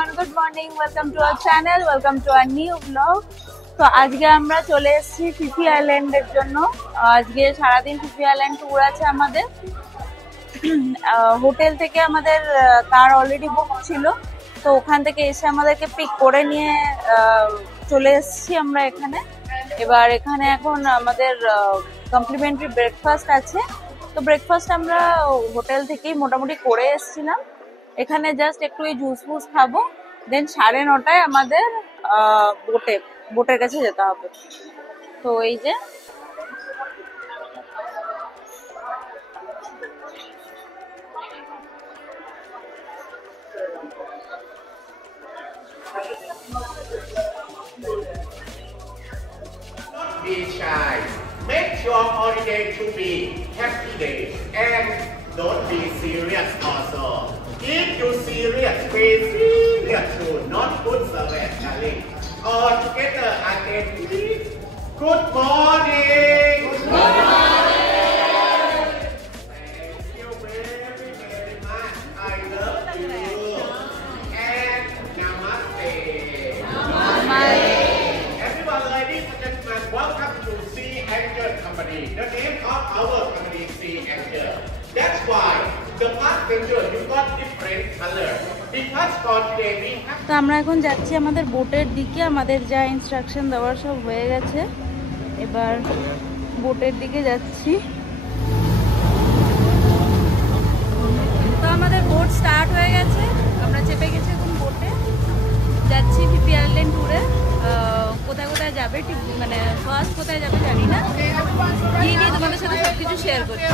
everyone, good morning. Welcome to our channel. Welcome to our new vlog. তো আজকে আমরা চলে এসেছি ফিফি আইল্যান্ডের জন্য। আজকে সারাদিন ফিফি আইল্যান্ড ট্যুর আছে আমাদের। হোটেল থেকে আমাদের কার অলরেডি বুক ছিল, তো ওখান থেকে এসে আমাদেরকে পিক করে নিয়ে চলে এসেছি আমরা এখানে। এবার এখানে এখন আমাদের কমপ্লিমেন্টারি ব্রেকফাস্ট আছে, তো ব্রেকফাস্ট আমরা হোটেল থেকেই মোটামুটি করে এসেছিলাম। এখানে জাস্ট একটু এই জুস ফুস খাবো, দেন 9:30টায় আমাদের বোটের কাছে যেতে হবে। তো এই যে be shy. Make your holiday to be happy days and don't be serious also. If you serious, be serious too, not put service, darling. All together again, please. Good morning. Good morning. Thank you very, very much. I love you. And namaste. Namaste. Everyone, ladies and gentlemen, welcome to Sea Anchor Company. The name of our company is Sea Anchor. That's why the passenger you got different color. Because for today we have. তো আমরা এখন যাচ্ছি আমাদের বোটের দিকে। আমাদের যা instruction দেওয়ার সব হয়ে গেছে, এবার বোটের দিকে যাচ্ছি। তো আমাদের বোট স্টার্ট হয়ে গেছে, আমরা চেপে গেছি এখন বোটে, যাচ্ছি ফিফি আইল্যান্ড ট্যুরে। কোথায় কোথায় যাবে ঠিক মানে ফার্স্ট কোথায় যাবে জানি না, গিয়ে নিয়ে তোমাদের সাথে সব কিছু শেয়ার করছি।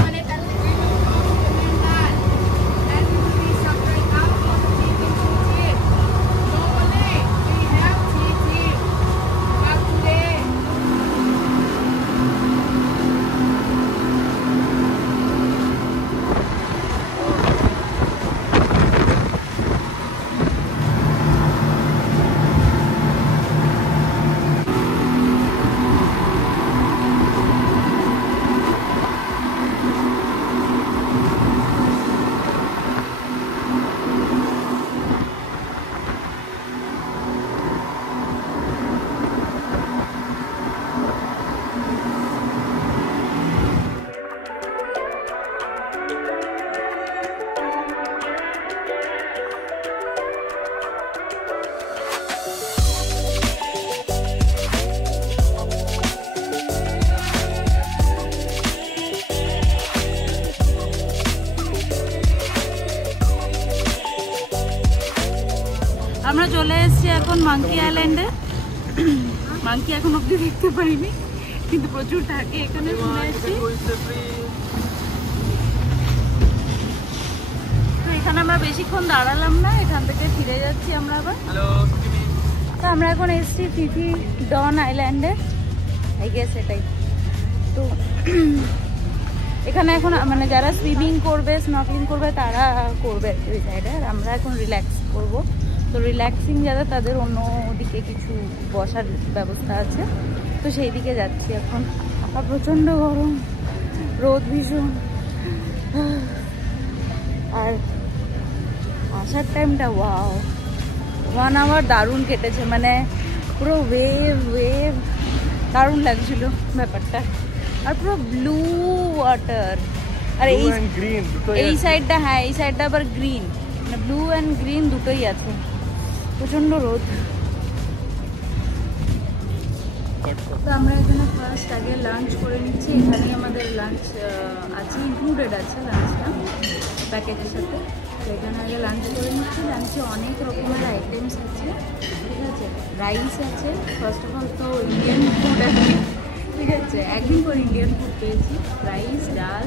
আমরা চলে এসেছি এখন মাঙ্কি আইল্যান্ডে। মাঙ্কি এখন অব্দি দেখতে পাইনি, কিন্তু প্রচুর থাকে এখানে শুনেছি। তো এখানে আমরা বেশিক্ষণ দাঁড়ালাম না, এখান থেকে ফিরে যাচ্ছি আমরা আবার। তো আমরা এখন এসেছি ফিফি ডন আইল্যান্ডে, আই গেস এটাই। তো এখানে এখন মানে যারা সুইমিং করবে, স্নর্কেলিং করবে তারা করবে ওই সাইডে, আর আমরা এখন রিল্যাক্স করবো। তো রিল্যাক্সিং যারা তাদের অন্য দিকে কিছু বসার ব্যবস্থা আছে, তো সেই দিকে যাচ্ছি এখন। আর প্রচণ্ড গরম, রোদ ভীষণ, আর আসার টাইমটা ওয়াও 1 আওয়ার দারুণ কেটেছে, মানে পুরো ওয়েভ দারুণ লাগছিল ব্যাপারটা। আর পুরো ব্লু ওয়াটার, আর এই সাইডটা, হ্যাঁ এই সাইডটা আবার গ্রিন, মানে ব্লু অ্যান্ড গ্রিন দুটোই আছে। প্রচণ্ড রোদ। তো আমরা এখানে ফার্স্ট আগে লাঞ্চ করে নিচ্ছি। এখানেই আমাদের লাঞ্চ আছে, ইনক্লুডেড আছে লাঞ্চটা প্যাকেজের সাথে। তো এখানে আগে লাঞ্চ করে নিচ্ছি। লাঞ্চে অনেক রকমের আইটেমস আছে, ঠিক আছে। রাইস আছে ফার্স্ট অফ অল, তো ইন্ডিয়ান ফুড আছে, ঠিক আছে। একদিন পর ইন্ডিয়ান ফুড পেয়েছি, রাইস, ডাল,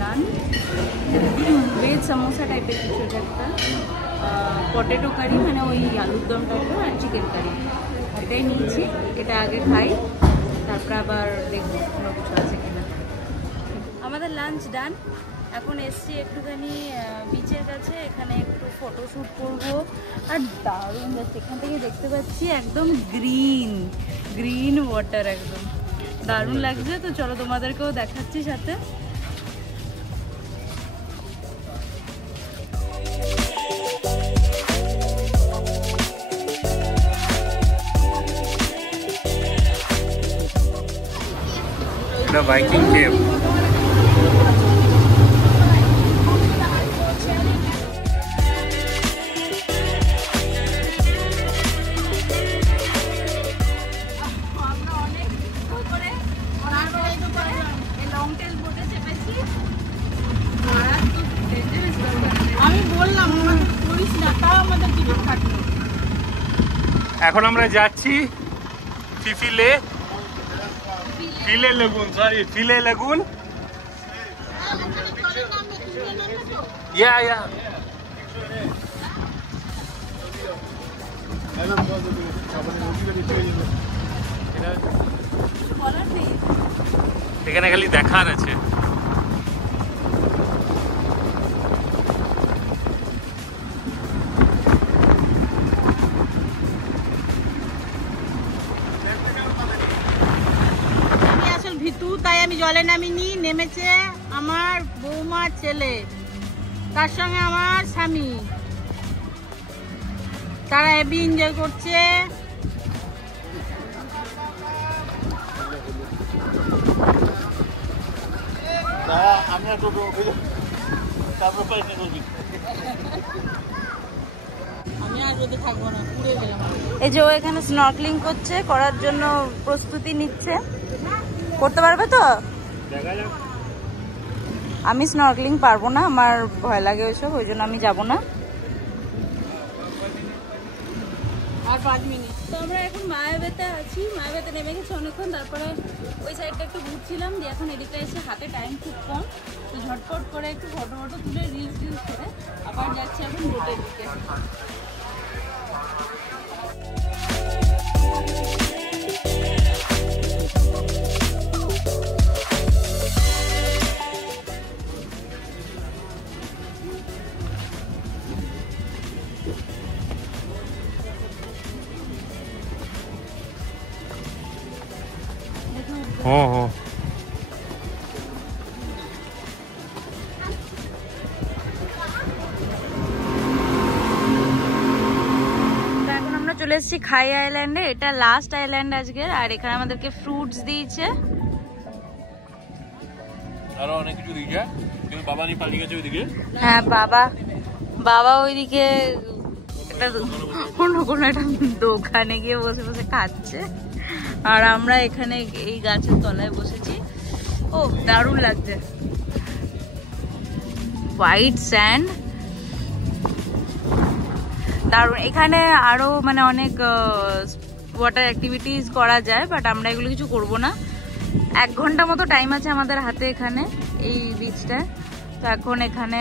নান, ভেজ সমোসা টাইপের কিছু একটা, পটেটো কারি মানে ওই আলুর দম টাইপের, আর চিকেন কারি। এটাই নিয়েছি, এটা আগে খাই, তারপর আবার দেখবো কোনো কিছু আছে কিনা। আমাদের লাঞ্চ ডান। এখন এসছি একটুখানি বিচের কাছে, এখানে একটু ফটোশ্যুট করবো। আর দারুণ যাচ্ছে, এখান থেকে দেখতে পাচ্ছি একদম গ্রিন ওয়াটার, একদম দারুণ লাগছে। তো চলো তোমাদেরকেও দেখাচ্ছি সাথে। এটা ভাইকিং কেভ। আমি বললাম করিস না, তাও আমাদের টিকিট কাটলো। এখন আমরা যাচ্ছি ফিলে লেগুন। Yeah. এখানে খালি দেখার আছে। তাই আমি জলে নামিনি, নেমেছে আমার বৌমার ছেলে, তার সঙ্গে আমার স্বামী, তারা হেভি এনজয় করছে। এই যে ও এখানে স্নর্কলিং করছে, করার জন্য প্রস্তুতি নিচ্ছে। করতে পারবে তো? আমি স্নর্কলিং পারবো না, আমার ভয় লাগে ওইসব, ওই জন্য আমি যাব না। আর 5 মিনিট। তো আমরা এখন মায়াবেতে আছি, মায়াবেতে নেমে গেছি অনেকক্ষণ, তারপরে ওই সাইডটা একটু ঘুরছিলাম, দিয়ে এখন এদিকে এসে হাতে টাইম খুব কম, তো ঝটপট করে একটু ফটো তুলে রিলস করে আবার যাচ্ছি এখন বোটের দিকে। হ্যাঁ চলে এসেছি খাই আইল্যান্ডে, এটা লাস্ট আইল্যান্ড আজকের, আর এখানে আমাদেরকে ফ্রুটস দিয়েছে, আরো অনেক কিছু দিয়েছে, কিন্তু বাবা নি পালিয়ে গেছে ওইদিকে। হ্যাঁ বাবা ওইদিকে কোনো একটা দোকানে গিয়ে বসে বসে খাচ্ছে, আর আমরা এখানে এই গাছের তলায় বসেছি। ও দারুণ লাগছে, হোয়াইট স্যান্ড, দারুণ। এখানে আরো মানে অনেক ওয়াটার অ্যাক্টিভিটিস করা যায়, বাট আমরা এগুলো কিছু করব না। 1 ঘন্টা মতো টাইম আছে আমাদের হাতে এখানে এই বিচটা, তো এখন এখানে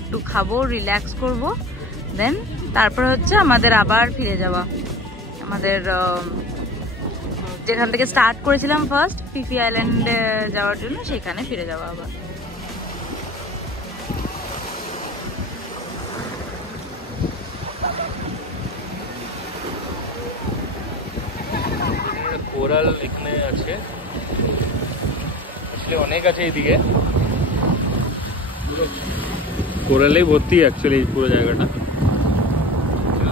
একটু খাবো, রিল্যাক্স করব, দেন তারপর হচ্ছে আমাদের আবার ফিরে যাওয়া আমাদের যেখান থেকে স্টার্ট করেছিলাম ফার্স্ট ফিফি আইল্যান্ডে যাওয়ার জন্য, সেখানে ফিরে যাওয়া আবার। কোরাল এখানে আছে, আসলে অনেক আছে এইদিকে, কোরালেই ভর্তি অ্যাকচুয়ালি পুরো জায়গাটা,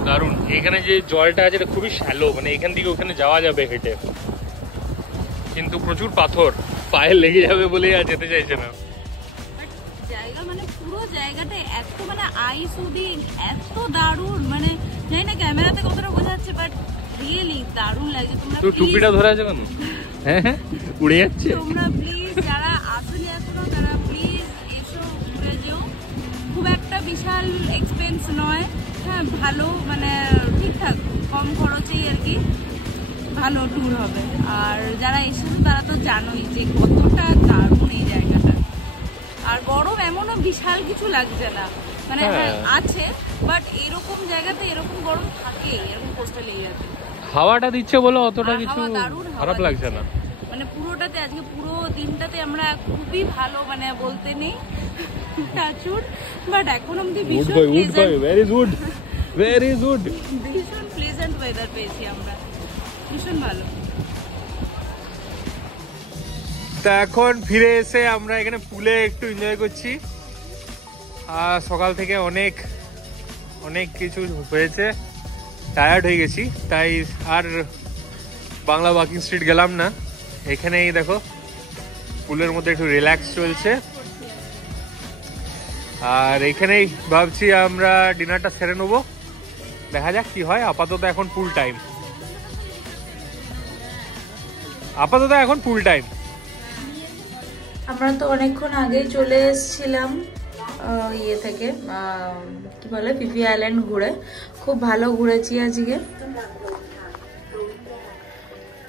দারুণ। এখানে যে জলটা আছে এটা খুবই শ্যালো, মানে এখান থেকে ওখানে যাওয়া যাবে হেঁটে, কিন্তু প্রচুর পাথর, পায়ে লেগে যাবে বলে আর যেতে চাইছে না। জায়গা মানে পুরো জায়গাটা এত মানে আইসুদিং, এত দারুণ, মানে জানি না ক্যামেরাতে কতটা বোঝা যাচ্ছে, বাট রিয়েলি দারুণ লাগছে। তোমরা তো টুপিটা ধরে আছে কেন? হ্যাঁ উড়ে যাচ্ছে। তোমরা প্লিজ যারা আসলে এখনো, তারা প্লিজ এসো, ঘুরে যেও। খুব একটা বিশাল এক্সপেন্স নয়, হ্যাঁ ভালো, মানে ঠিকঠাক কম খরচেই আর কি ভালো ট্যুর হবে। আর যারা এসেছো তারা তো জানোই যে কতটা দারুণ এই জায়গাটা, আর গরম এমনও বিশাল কিছু লাগছে না, মানে আছে, বাট এরকম জায়গাতে এরকম গরম থাকে, এরকম কোস্টাল এরিয়াতে হাওয়াটা দিচ্ছে বলে অতটা কিছু খারাপ লাগছে না, মানে পুরোটাতে আজকে পুরো দিনটাতে আমরা খুবই ভালো, মানে বলতে নেই টাচুড, বাট এখন অবধি ভীষণ প্লেজেন্ট ওয়েদার পেয়েছি আমরা, ভীষণ ভালো। তা এখন ফিরে এসে আমরা এখানে পুলে একটু এনজয় করছি, আর সকাল থেকে অনেক কিছু হয়েছে, টায়ার্ড হয়ে গেছি, তাই আর বাংলা ওয়াকিং স্ট্রিট গেলাম না। এখানেই দেখো পুলের মধ্যে একটু রিল্যাক্স চলছে। আর এখানেই ভাবছি আমরা ডিনারটা সেরে নেবো, দেখা যাক কি হয়। আপাতত এখন পুল টাইম, আপাতত এখন পুল টাইম। আমরা তো অনেকক্ষণ আগেই চলে এসেছিলাম ইয়ে থেকে কি বলে পিপি আইল্যান্ড ঘুরে, খুব ভালো ঘুরেছি আজকে।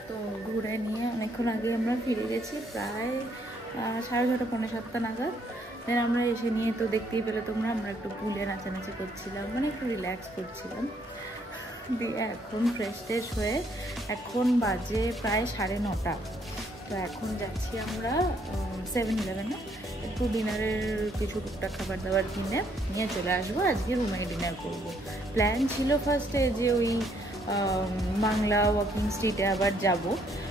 তো ঘুরে নিয়ে অনেকক্ষণ আগে আমরা ফিরে গেছি, প্রায় 6:30 পৌনে 7টা নাগাদ। দেন আমরা এসে নিয়ে তো দেখতেই পেলে তোমরা, আমরা একটু পুলে নাচানাচি করছিলাম, মানে একটু রিল্যাক্স করছিলাম। দিয়ে এখন ফ্রেশ ট্রেশ হয়ে এখন বাজে প্রায় 9:30। তো এখন যাচ্ছি আমরা 7-Eleven-এ একটু ডিনারের কিছু টুকটাক খাবার দাবার কিনে নিয়ে চলে আসবো। আজকে রুমে ডিনার করব। প্ল্যান ছিল ফার্স্টে যে ওই বাংলা ওয়াকিং স্ট্রিটে আবার যাব,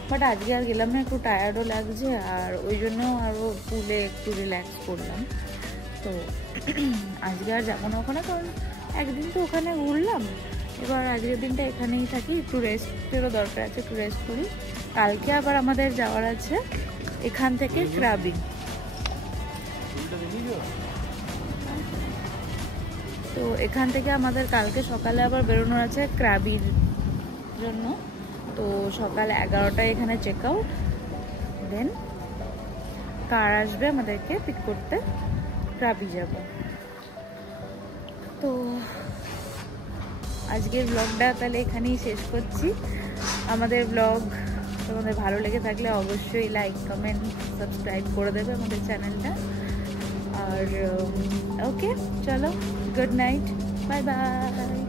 বাট আজকে আর গেলাম না, একটু টায়ার্ডও লাগছে, আর ওই জন্য আরও পুলে একটু রিল্যাক্স করলাম। তো আজকে আর যাবো না ওখানে, কারণ একদিন তো ওখানে ঘুরলাম, এবার আজকের দিনটা এখানেই থাকি, একটু রেস্টেরও দরকার আছে, একটু রেস্ট করি। কালকে আবার আমাদের যাওয়ার আছে এখান থেকে ক্রাবি। তো এখান থেকে আমাদের কালকে সকালে আবার বেরোনোর আছে ক্রাবির জন্য। তো সকাল 11টায় এখানে চেক আউট, দেন কার আসবে আমাদেরকে পিক করতে, ক্রাবি যাব। তো আজকের ব্লগটা তাহলে এখানেই শেষ করছি। আমাদের ব্লগ তোমাদের ভালো লেগে থাকলে অবশ্যই লাইক কমেন্ট সাবস্ক্রাইব করে দেবে আমাদের চ্যানেলটা। আর ওকে, চলো, গুড নাইট, বাই বাই।